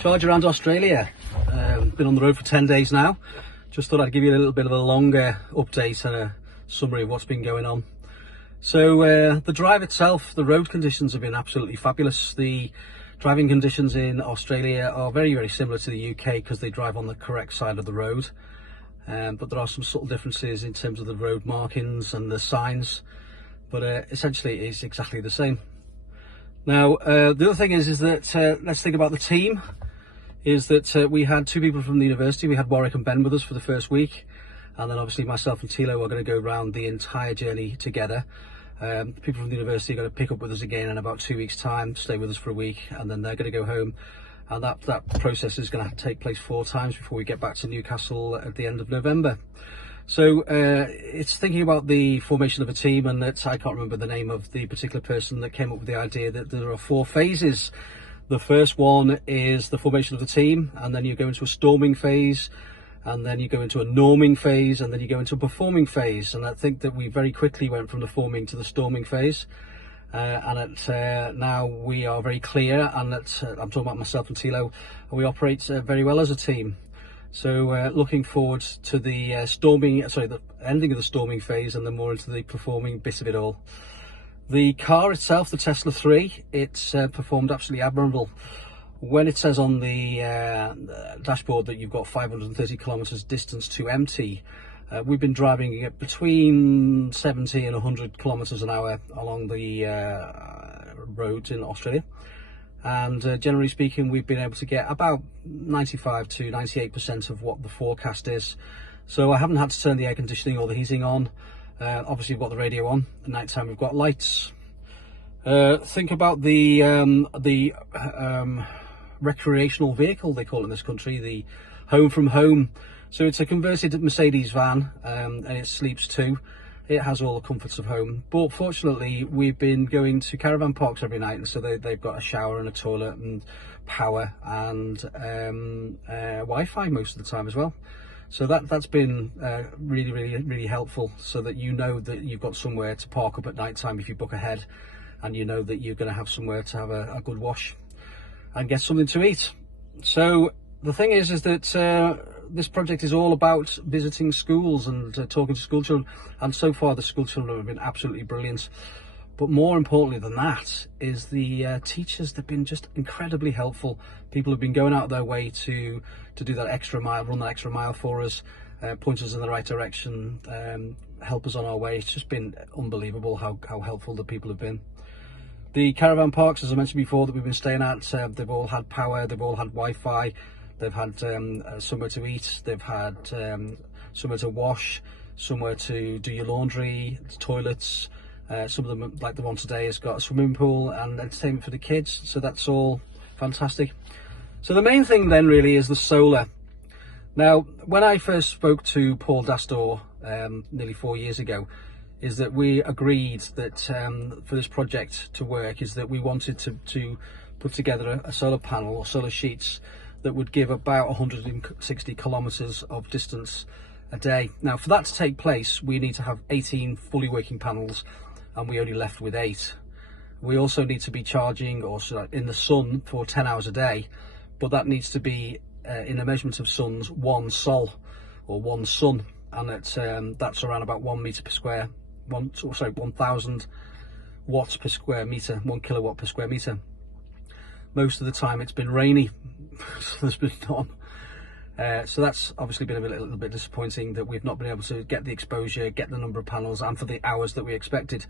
Charge around Australia. Been on the road for 10 days now. Just thought I'd give you a little bit of a longer update and a summary of what's been going on. So the drive itself, the road conditions have been absolutely fabulous. The driving conditions in Australia are very, very similar to the UK because they drive on the correct side of the road. But there are some subtle differences in terms of the road markings and the signs, but essentially it's exactly the same. Now the other thing is that let's think about the team. Is that we had two people from the university. We had Warwick and Ben with us for the first week, and then obviously myself and Tilo are going to go around the entire journey together. People from the university are going to pick up with us again in about 2 weeks' time, stay with us for a week, and then they're going to go home. And that process is going to take place 4 times before we get back to Newcastle at the end of November. So it's thinking about the formation of a team, and that I can't remember the name of the particular person that came up with the idea that there are 4 phases. The first one is the formation of the team, and then you go into a storming phase, and then you go into a norming phase, and then you go into a performing phase. And I think that we very quickly went from the forming to the storming phase. Now we are very clear, and I'm talking about myself and Tilo, and we operate very well as a team. So looking forward to the the ending of the storming phase, and then more into the performing bit of it all. The car itself, the Tesla 3, it's performed absolutely admirable. When it says on the dashboard that you've got 530 kilometers distance to empty, we've been driving at between 70 and 100 kilometers an hour along the roads in Australia. And generally speaking, we've been able to get about 95 to 98% of what the forecast is. So I haven't had to turn the air conditioning or the heating on. Obviously we've got the radio on. At night time we've got lights. Think about the recreational vehicle, they call it in this country, the home from home. So it's a converted Mercedes van, and it sleeps 2. It has all the comforts of home. But fortunately we've been going to Caravan Parks every night, and so they've got a shower and a toilet and power and Wi-Fi most of the time as well. So that's been really helpful, so that you know that you've got somewhere to park up at night time if you book ahead, and you know that you're going to have somewhere to have a good wash and get something to eat. So the thing is that this project is all about visiting schools and talking to school children, and so far the school children have been absolutely brilliant. But more importantly than that is the teachers. They've been just incredibly helpful. People have been going out of their way to do that extra mile, run that extra mile for us, point us in the right direction, help us on our way. It's just been unbelievable how helpful the people have been. The Caravan Parks, as I mentioned before, that we've been staying at, they've all had power, they've all had Wi-Fi, they've had somewhere to eat, they've had somewhere to wash, somewhere to do your laundry, toilets. Some of them, like the one today, has got a swimming pool and entertainment for the kids, so that's all fantastic. So the main thing then really is the solar. Now, when I first spoke to Paul Dastor nearly 4 years ago, is that we agreed that for this project to work, is that we wanted to put together a solar panel or solar sheets that would give about 160 kilometers of distance a day. Now, for that to take place, we need to have 18 fully working panels, and we only left with 8. We also need to be charging in the sun for 10 hours a day, but that needs to be in the measurement of suns 1 sol or 1 sun, and that's around about 1 meter per square, 1,000 watts per square meter, 1 kilowatt per square meter. Most of the time it's been rainy, so there's been none. So that's obviously been a little bit disappointing that we've not been able to get the exposure, get the number of panels, and for the hours that we expected.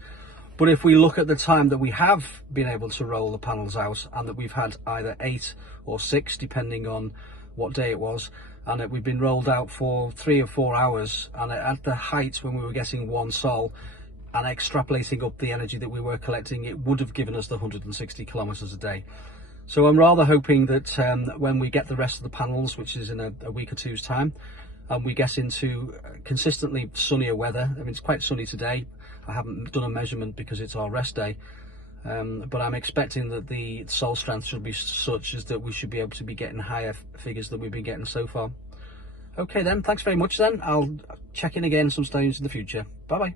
But if we look at the time that we have been able to roll the panels out, and that we've had either 8 or 6, depending on what day it was, and that we've been rolled out for 3 or 4 hours, and at the height when we were getting 1 sol, and extrapolating up the energy that we were collecting, it would have given us the 160 kilometers a day. So I'm rather hoping that when we get the rest of the panels, which is in a week or two's time, and we get into consistently sunnier weather. I mean, it's quite sunny today. I haven't done a measurement because it's our rest day, but I'm expecting that the sol strength should be such as that we should be able to be getting higher figures than we've been getting so far. Okay then, thanks very much then. I'll check in again some times in the future. Bye bye.